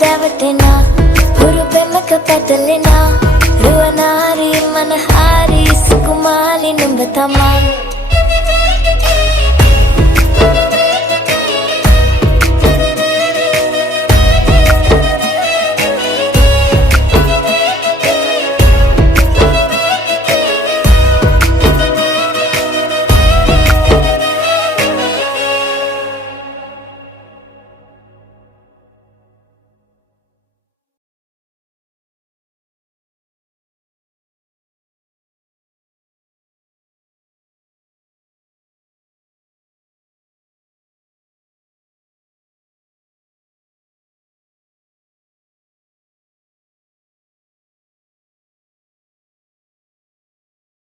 දැවටෙනා හුරු පෙමක පැටලෙනා රුවනාරී මනහාරී සුකුමාලි නුඹ තමා